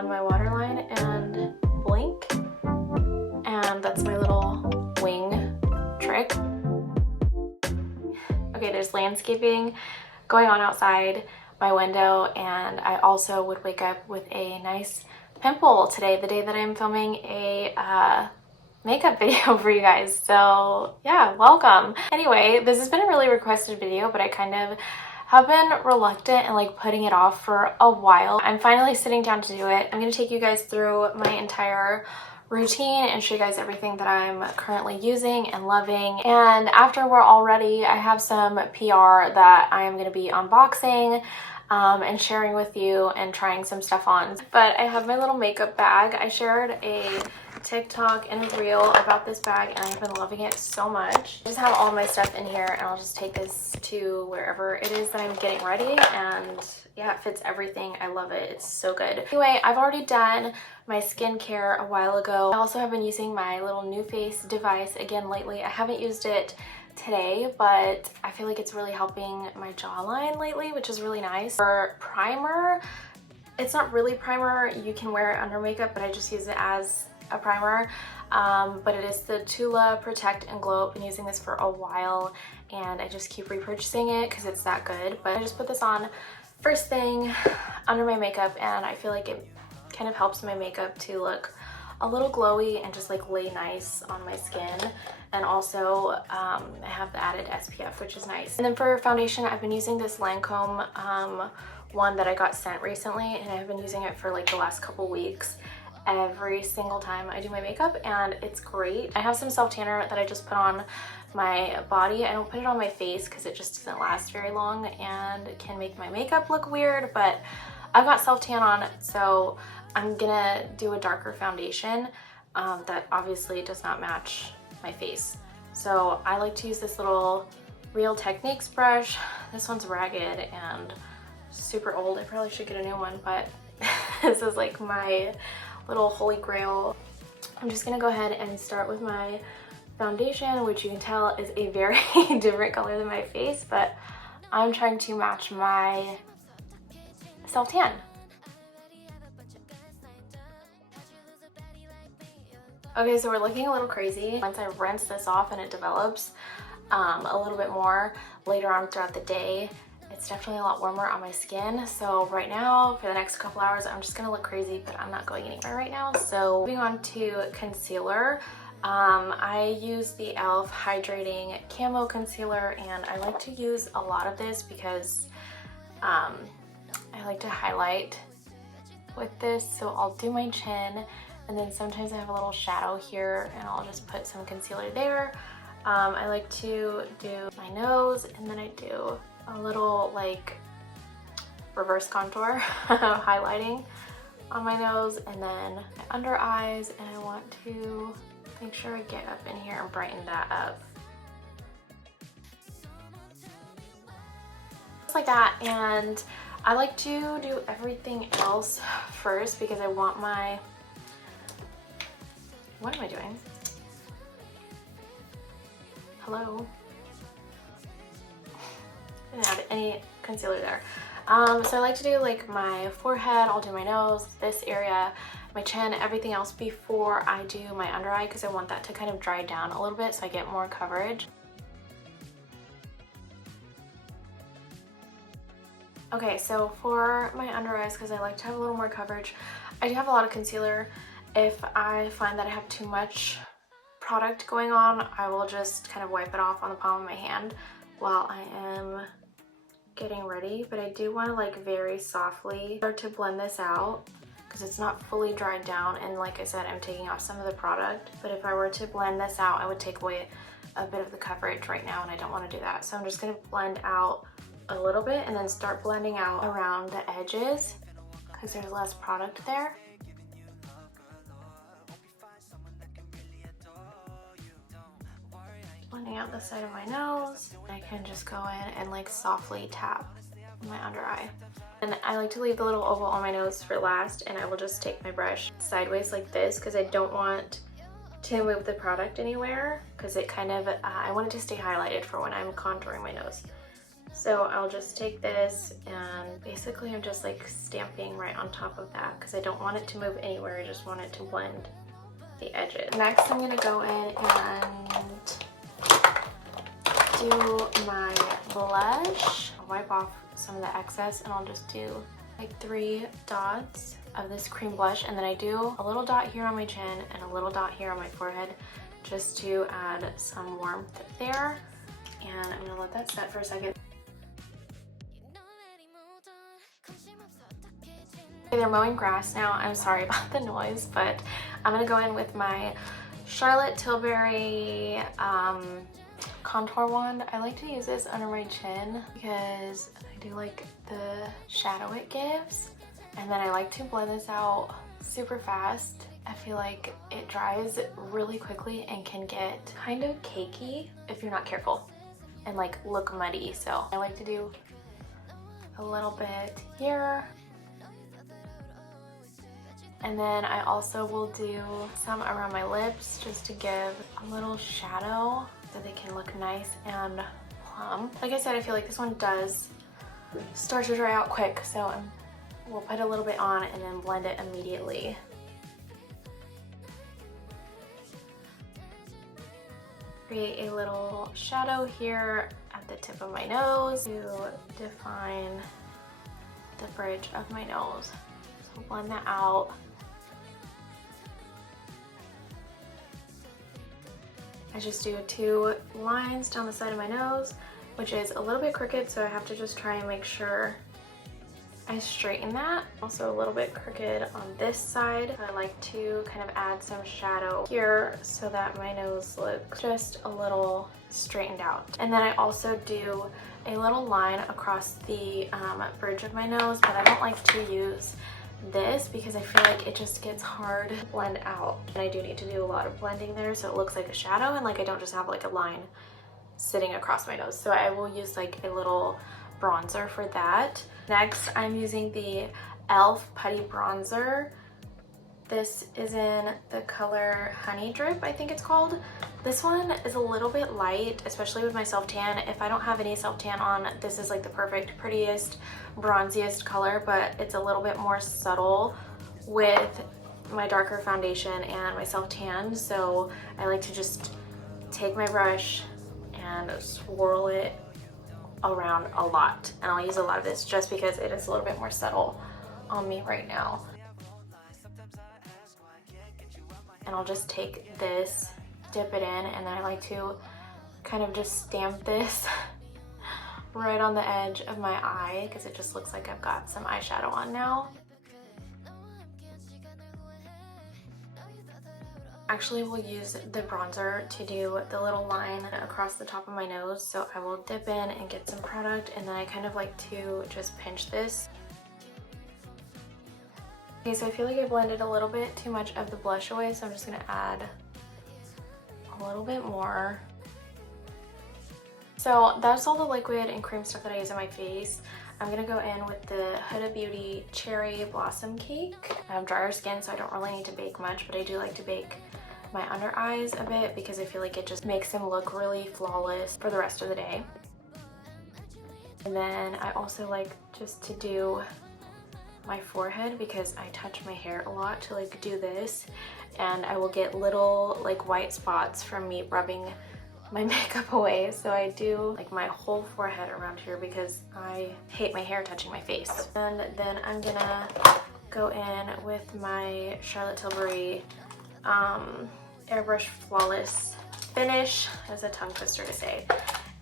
on my waterline and blink. And that's my little wing trick. Okay, there's landscaping going on outside my window, and I also would wake up with a nice pimple today, the day that I'm filming a makeup video for you guys. So yeah, welcome. Anyway, this has been a really requested video, but I kind of have been reluctant and like putting it off for a while. I'm finally sitting down to do it. I'm going to take you guys through my entire routine and show you guys everything that I'm currently using and loving. And after we're all ready, I have some PR that I am going to be unboxing and sharing with you and trying some stuff on. But I have my little makeup bag. I shared a TikTok and a reel about this bag, and I've been loving it so much. I just have all my stuff in here, and I'll just take this to wherever it is that I'm getting ready. And yeah, it fits everything. I love it. It's so good. Anyway, I've already done my skincare a while ago. I also have been using my little NuFace device again lately. I haven't used it today, but I feel like it's really helping my jawline lately, which is really nice. For primer, it's not really primer. You can wear it under makeup, but I just use it as a primer. But it is the Tula Protect and Glow. I've been using this for a while, and I just keep repurchasing it because it's that good. But I just put this on first thing under my makeup, and I feel like it kind of helps my makeup to look a little glowy and just like lay nice on my skin. And also I have the added SPF, which is nice. And then for foundation, I've been using this Lancome one that I got sent recently, and I've been using it for like the last couple weeks every single time I do my makeup, and it's great. I have some self tanner that I just put on my body. I don't put it on my face because it just doesn't last very long and it can make my makeup look weird, but I've got self tan on, so I'm gonna do a darker foundation that obviously does not match my face. So I like to use this little Real Techniques brush. This one's ragged and super old. I probably should get a new one, but this is like my little holy grail. I'm just gonna go ahead and start with my foundation, which you can tell is a very different color than my face, but I'm trying to match my self tan. Okay, so we're looking a little crazy. Once I rinse this off and it develops a little bit more later on throughout the day, it's definitely a lot warmer on my skin. So right now, for the next couple hours, I'm just gonna look crazy, but I'm not going anywhere right now. So moving on to concealer. I use the e.l.f. Hydrating Camo Concealer, and I like to use a lot of this because I like to highlight with this. So I'll do my chin, and then sometimes I have a little shadow here, and I'll just put some concealer there. I like to do my nose, and then I do a little like reverse contour highlighting on my nose, and then my under eyes, and I want to make sure I get up in here and brighten that up. Just like that. And I like to do everything else first because I want my, what am I doing? Hello? I didn't have any concealer there. So I like to do like my forehead, I'll do my nose, this area, my chin, everything else before I do my under eye, because I want that to kind of dry down a little bit so I get more coverage. Okay, so for my under eyes, because I like to have a little more coverage, I do have a lot of concealer. If I find that I have too much product going on, I will just kind of wipe it off on the palm of my hand while I am getting ready. But I do want to like very softly start to blend this out because it's not fully dried down, and like I said, I'm taking off some of the product. But if I were to blend this out, I would take away a bit of the coverage right now, and I don't want to do that. So I'm just going to blend out a little bit and then start blending out around the edges because there's less product there. Blending out the side of my nose. I can just go in and like softly tap my under eye. And I like to leave the little oval on my nose for last, and I will just take my brush sideways like this because I don't want to move the product anywhere because it kind of, I want it to stay highlighted for when I'm contouring my nose. So I'll just take this and basically I'm just like stamping right on top of that because I don't want it to move anywhere. I just want it to blend the edges. Next I'm gonna go in and do my blush. I'll wipe off some of the excess and I'll just do like 3 dots of this cream blush, and then I do a little dot here on my chin and a little dot here on my forehead just to add some warmth there. And I'm gonna let that set for a second. Okay, they're mowing grass now. I'm sorry about the noise, but I'm gonna go in with my Charlotte Tilbury contour wand. I like to use this under my chin because I do like the shadow it gives, and then I like to blend this out super fast. I feel like it dries really quickly and can get kind of cakey if you're not careful and like look muddy. So I like to do a little bit here. And then I also will do some around my lips just to give a little shadow so they can look nice and plump. Like I said, I feel like this one does start to dry out quick, so we'll put a little bit on and then blend it immediately. Create a little shadow here at the tip of my nose to define the bridge of my nose. So blend that out. I just do 2 lines down the side of my nose, which is a little bit crooked, so I have to just try and make sure I straighten that. Also a little bit crooked on this side. I like to kind of add some shadow here so that my nose looks just a little straightened out. And then I also do a little line across the bridge of my nose, but I don't like to use this because I feel like it just gets hard to blend out. And I do need to do a lot of blending there so it looks like a shadow and like I don't just have like a line sitting across my nose. So I will use like a little bronzer for that. Next, I'm using the e.l.f. Putty bronzer. This is in the color Honey Drip, I think it's called. This one is a little bit light, especially with my self-tan. If I don't have any self-tan on, this is like the perfect, prettiest, bronziest color, but it's a little bit more subtle with my darker foundation and my self-tan. So I like to just take my brush and swirl it around a lot. And I'll use a lot of this just because it is a little bit more subtle on me right now. And I'll just take this, dip it in, and then I like to kind of just stamp this right on the edge of my eye because it just looks like I've got some eyeshadow on now. Actually, we'll use the bronzer to do the little line across the top of my nose, so I will dip in and get some product, and then I kind of like to just pinch this. Okay, so I feel like I blended a little bit too much of the blush away, so I'm just gonna add a little bit more. So that's all the liquid and cream stuff that I use on my face. I'm gonna go in with the Huda Beauty Cherry Blossom Cake. I have drier skin, so I don't really need to bake much, but I do like to bake my under eyes a bit because I feel like it just makes them look really flawless for the rest of the day. And then I also like just to do my forehead because I touch my hair a lot to like do this, and I will get little like white spots from me rubbing my makeup away. So I do like my whole forehead around here because I hate my hair touching my face. And then I'm gonna go in with my Charlotte Tilbury Airbrush Flawless Finish, as a tongue twister to say,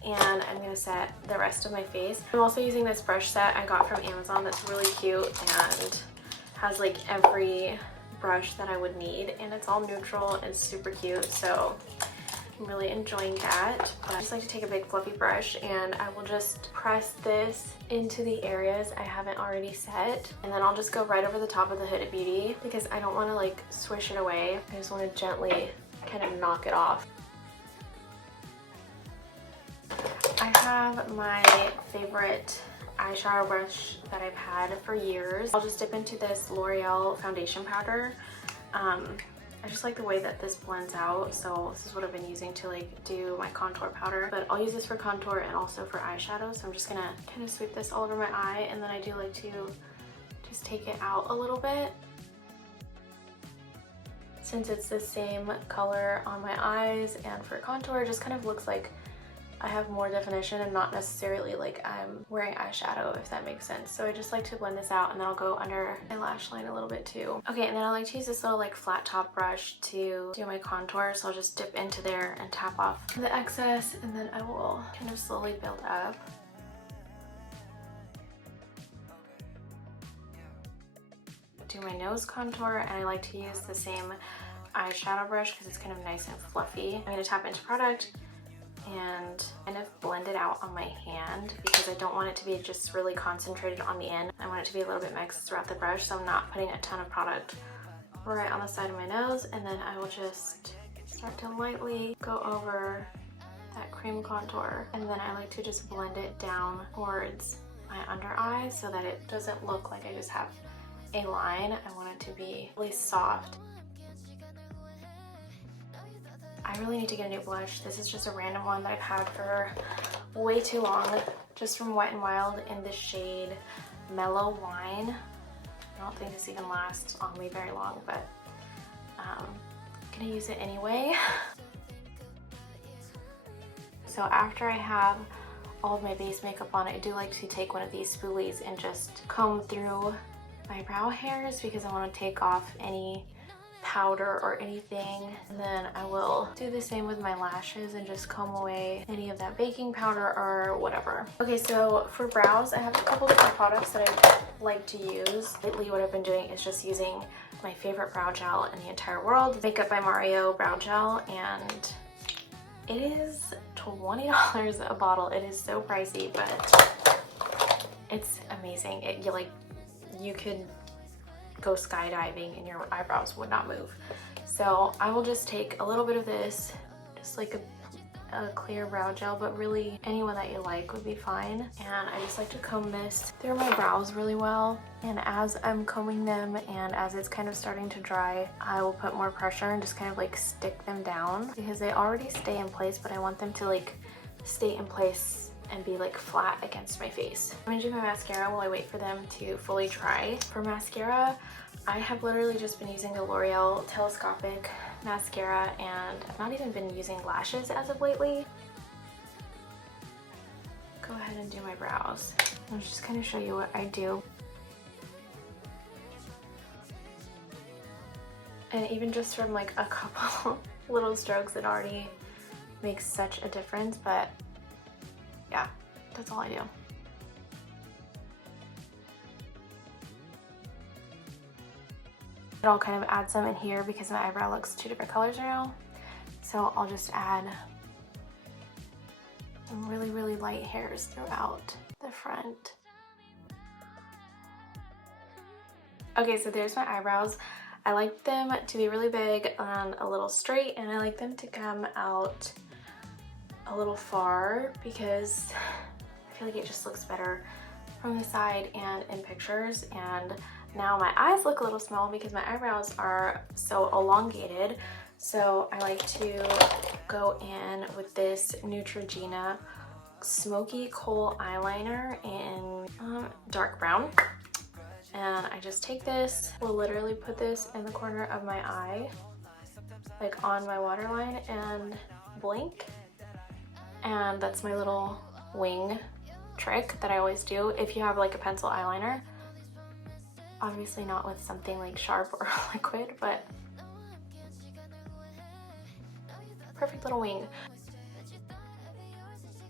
and I'm gonna set the rest of my face. I'm also using this brush set I got from Amazon that's really cute and has like every brush that I would need, and it's all neutral and super cute, so I'm really enjoying that. But I just like to take a big fluffy brush and I will just press this into the areas I haven't already set, and then I'll just go right over the top of the Huda Beauty because I don't want to like swish it away. I just want to gently kind of knock it off. I have my favorite eyeshadow brush that I've had for years. I'll just dip into this L'Oreal foundation powder. I just like the way that this blends out, so this is what I've been using to like do my contour powder. But I'll use this for contour and also for eyeshadow, so I'm just gonna kind of sweep this all over my eye, and then I do like to just take it out a little bit. Since it's the same color on my eyes and for contour, it just kind of looks like I have more definition and not necessarily like I'm wearing eyeshadow, if that makes sense. So I just like to blend this out, and then I'll go under my lash line a little bit too. Okay, and then I like to use this little like flat top brush to do my contour. So I'll just dip into there and tap off the excess, and then I will kind of slowly build up. Do my nose contour, and I like to use the same eyeshadow brush because it's kind of nice and fluffy. I'm going to tap into product and kind of blend it out on my hand because I don't want it to be just really concentrated on the end. I want it to be a little bit mixed throughout the brush, so I'm not putting a ton of product right on the side of my nose. And then I will just start to lightly go over that cream contour, and then I like to just blend it down towards my under eye so that it doesn't look like I just have a line. I want it to be really soft. I really need to get a new blush. This is just a random one that I've had for way too long, just from Wet n Wild in the shade Mellow Wine. I don't think this even lasts on me very long, but I'm gonna use it anyway. So after I have all of my base makeup on, I do like to take one of these spoolies and just comb through my brow hairs because I want to take off any powder or anything, and then I will do the same with my lashes and just comb away any of that baking powder or whatever. Okay, so for brows, I have a couple different products that I like to use. Lately, what I've been doing is just using my favorite brow gel in the entire world, Makeup by Mario brow gel, and it is $20 a bottle. It is so pricey, but it's amazing. You could go skydiving and your eyebrows would not move. So I will just take a little bit of this, just like a clear brow gel, but really anyone that you like would be fine. And I just like to comb this through my brows really well. And as I'm combing them and as it's kind of starting to dry, I will put more pressure and just kind of like stick them down because they already stay in place, but I want them to like stay in place and be like flat against my face. I'm gonna do my mascara while I wait for them to fully dry. For mascara, I have literally just been using the L'Oreal Telescopic mascara, and I've not even been using lashes as of lately. Go ahead and do my brows. I'll just kind of show you what I do. And even just from like a couple little strokes, it already makes such a difference, but yeah, that's all I do. I'll kind of add some in here because my eyebrow looks two different colors right now. So I'll just add some really, really light hairs throughout the front. Okay, so there's my eyebrows. I like them to be really big and a little straight, and I like them to come out a little far because I feel like it just looks better from the side and in pictures. And now my eyes look a little small because my eyebrows are so elongated. So I like to go in with this Neutrogena Smoky Kohl eyeliner in dark brown. And I just take this, will literally put this in the corner of my eye, like on my waterline, and blink. And that's my little wing trick that I always do if you have like a pencil eyeliner. Obviously not with something like sharp or liquid, but perfect little wing.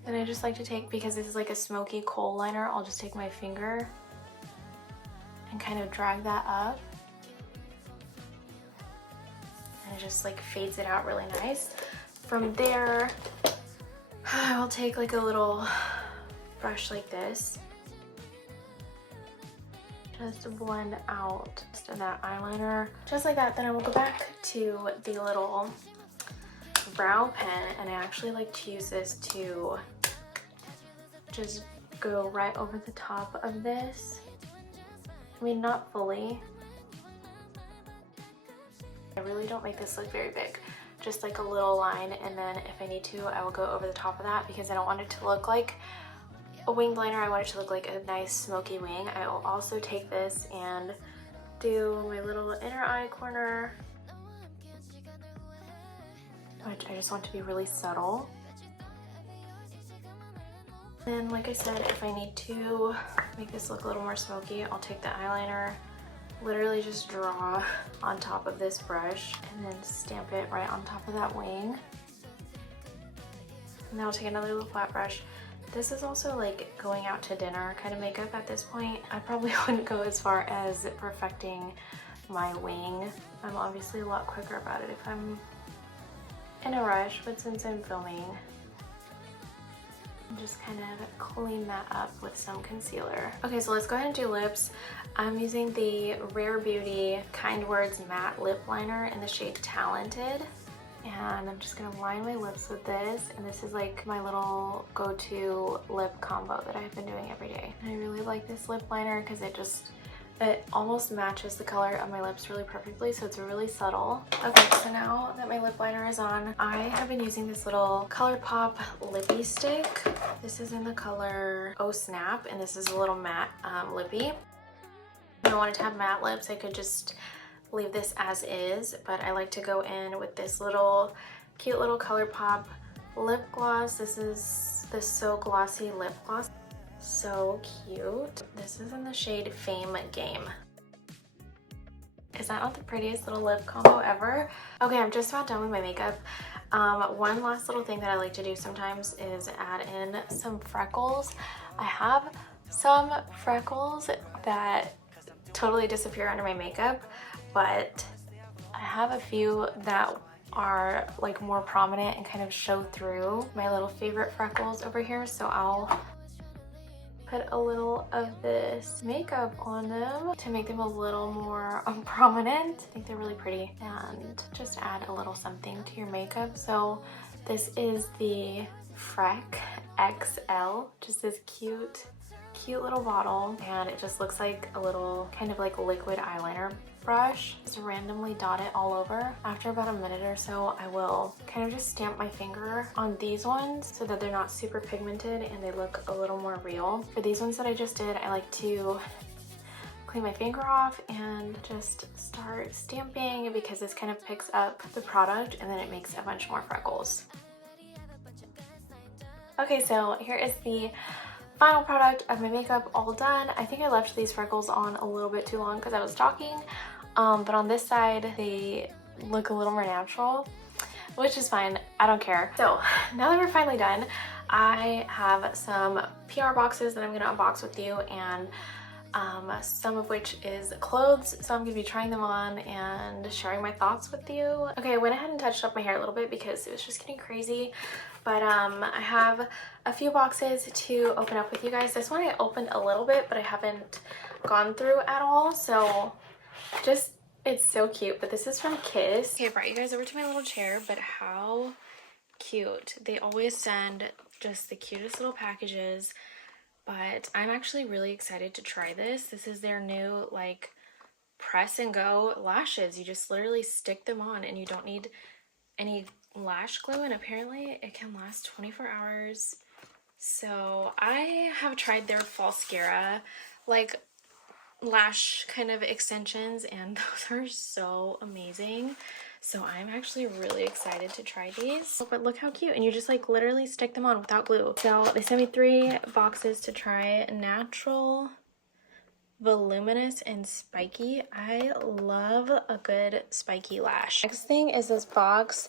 Then I just like to take, because this is like a smoky kohl liner, I'll just take my finger and kind of drag that up. And it just like fades it out really nice. From there, I'll take like a little brush like this just to blend out just of that eyeliner. Just like that. Then I will go back to the little brow pen, and I actually like to use this to just go right over the top of this. I mean, not fully. I really don't make this look very big, just like a little line, and then if I need to, I will go over the top of that because I don't want it to look like a winged liner. I want it to look like a nice smoky wing. I will also take this and do my little inner eye corner, which I just want to be really subtle. Then, like I said, if I need to make this look a little more smoky, I'll take the eyeliner, literally just draw on top of this brush, and then stamp it right on top of that wing. And then I'll take another little flat brush. This is also like going out to dinner kind of makeup at this point. I probably wouldn't go as far as perfecting my wing. I'm obviously a lot quicker about it if I'm in a rush, but since I'm filming, just kind of clean that up with some concealer. Okay, so let's go ahead and do lips. I'm using the Rare Beauty Kind Words Matte Lip Liner in the shade Talented. And I'm just gonna line my lips with this. And this is like my little go-to lip combo that I've been doing every day. And I really like this lip liner because it almost matches the color of my lips really perfectly, so it's really subtle. Okay, so now that my lip liner is on, I have been using this little ColourPop Lippie stick. This is in the color Oh Snap, and this is a little matte lippie. If I wanted to have matte lips, I could just leave this as is, but I like to go in with this little cute little ColourPop lip gloss. This is the So Glossy lip gloss. So cute. This is in the shade Fame Game. Is that not the prettiest little lip combo ever? Okay, I'm just about done with my makeup. One last little thing that I like to do sometimes is add in some freckles. I have some freckles that totally disappear under my makeup, but I have a few that are like more prominent and kind of show through my little favorite freckles over here, so I'll put a little of this makeup on them to make them a little more prominent. I think they're really pretty, and just add a little something to your makeup. So this is the Freck XL, just this cute little bottle, and it just looks like a little kind of like liquid eyeliner brush. Just randomly dot it all over. After about a minute or so, I will kind of just stamp my finger on these ones so that they're not super pigmented and they look a little more real. For these ones that I just did, I like to clean my finger off and just start stamping because this kind of picks up the product and then it makes a bunch more freckles. Okay, so here is the final product of my makeup all done. I think I left these freckles on a little bit too long because I was talking, but on this side they look a little more natural, which is fine. I don't care. So now that we're finally done, I have some PR boxes that I'm gonna unbox with you, and some of which is clothes, so I'm gonna be trying them on and sharing my thoughts with you. Okay, I went ahead and touched up my hair a little bit because it was just getting crazy, but I have a few boxes to open up with you guys. This one I opened a little bit, but I haven't gone through at all, so just, it's so cute. But this is from Kiss. Okay, I brought you guys over to my little chair, but how cute. They always send just the cutest little packages, but I'm actually really excited to try this. This is their new like press and go lashes. You just literally stick them on and you don't need any lash glue, and apparently it can last 24 hours. So I have tried their Mascara like lash kind of extensions, and those are so amazing. So I'm actually really excited to try these. But look how cute, and you just like literally stick them on without glue. So they sent me 3 boxes to try. Natural, voluminous, and spiky. I love a good spiky lash. Next thing is this box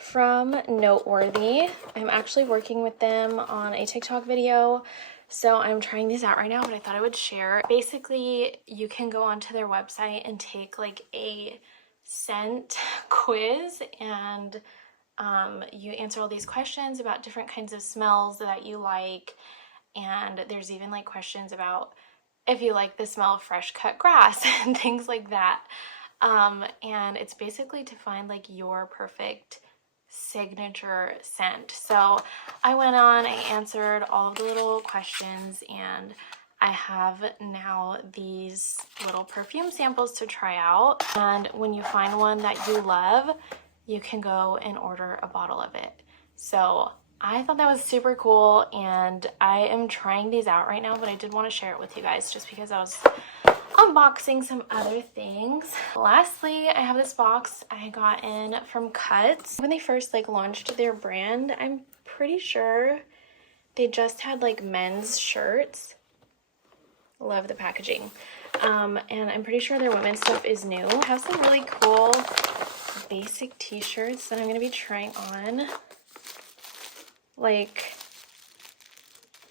from Noteworthy. I'm actually working with them on a TikTok video, so I'm trying these out right now, but I thought I would share. Basically, you can go onto their website and take like a scent quiz, and you answer all these questions about different kinds of smells that you like, and there's even like questions about if you like the smell of fresh cut grass and things like that. And it's basically to find like your perfect signature scent. So I went on, I answered all of the little questions, and I have now these little perfume samples to try out. And when you find one that you love, you can go and order a bottle of it. So I thought that was super cool, and I am trying these out right now, but I did want to share it with you guys just because I was unboxing some other things. Lastly, I have this box I got in from Cuts. When they first like launched their brand, I'm pretty sure they just had like men's shirts. Love the packaging. And I'm pretty sure their women's stuff is new. I have some really cool basic t-shirts that I'm going to be trying on. Like,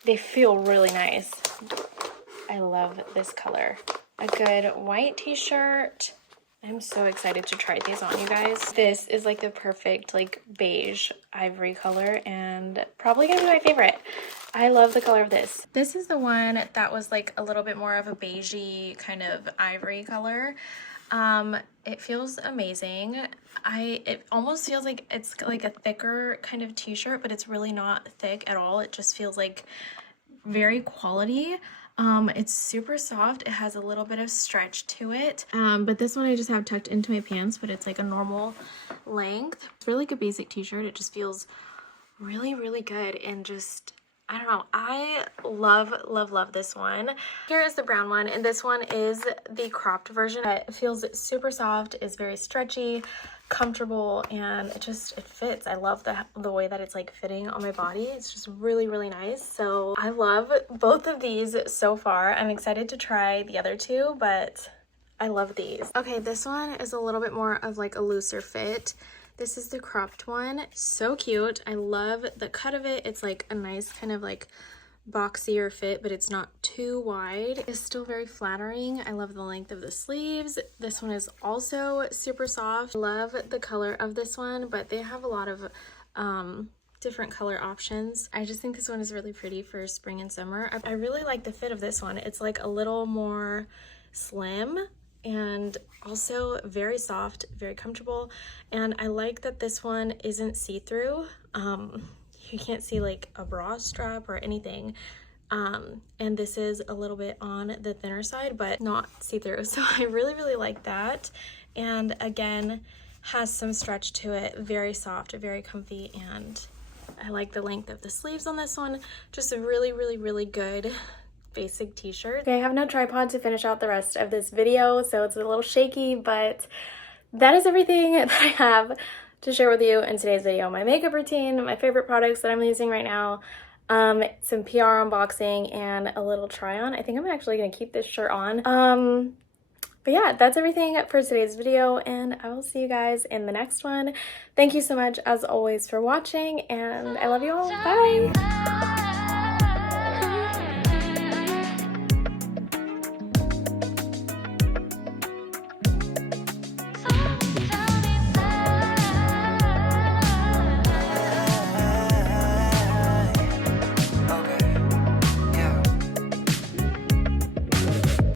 they feel really nice. I love this color. A good white t-shirt. I'm so excited to try these on, you guys. This is like the perfect like beige ivory color and probably gonna be my favorite. I love the color of this. This is the one that was like a little bit more of a beigey kind of ivory color. It feels amazing. It almost feels like it's like a thicker kind of t-shirt, but it's really not thick at all. It just feels like very quality. It's super soft. It has a little bit of stretch to it. But this one I just have tucked into my pants, but it's like a normal length. It's really like a basic t-shirt. It just feels really, really good, and just, I don't know, I love this one. Here is the brown one, and this one is the cropped version. It feels super soft, is very stretchy, comfortable, and it fits. I love the way that it's like fitting on my body. It's just really, really nice. So I love both of these so far. I'm excited to try the other two, but I love these. Okay, this one is a little bit more of like a looser fit. This is the cropped one. So cute. I love the cut of it. It's like a nice kind of like boxier fit, but it's not too wide. It's still very flattering. I love the length of the sleeves. This one is also super soft. Love the color of this one, but they have a lot of different color options. I just think this one is really pretty for spring and summer. I really like the fit of this one. It's like a little more slim and also very soft, very comfortable. And I like that this one isn't see-through. You can't see like a bra strap or anything. And this is a little bit on the thinner side, but not see-through. So I really, really like that. And again, has some stretch to it, very soft, very comfy, and I like the length of the sleeves on this one. Just a really, really, really good basic t-shirt. Okay, I have no tripod to finish out the rest of this video, so it's a little shaky, but that is everything that I have to share with you in today's video. My makeup routine, my favorite products that I'm using right now, some PR unboxing, and a little try on. I think I'm actually gonna keep this shirt on. But yeah, that's everything for today's video, and I will see you guys in the next one. Thank you so much, as always, for watching, and I love you all. Bye!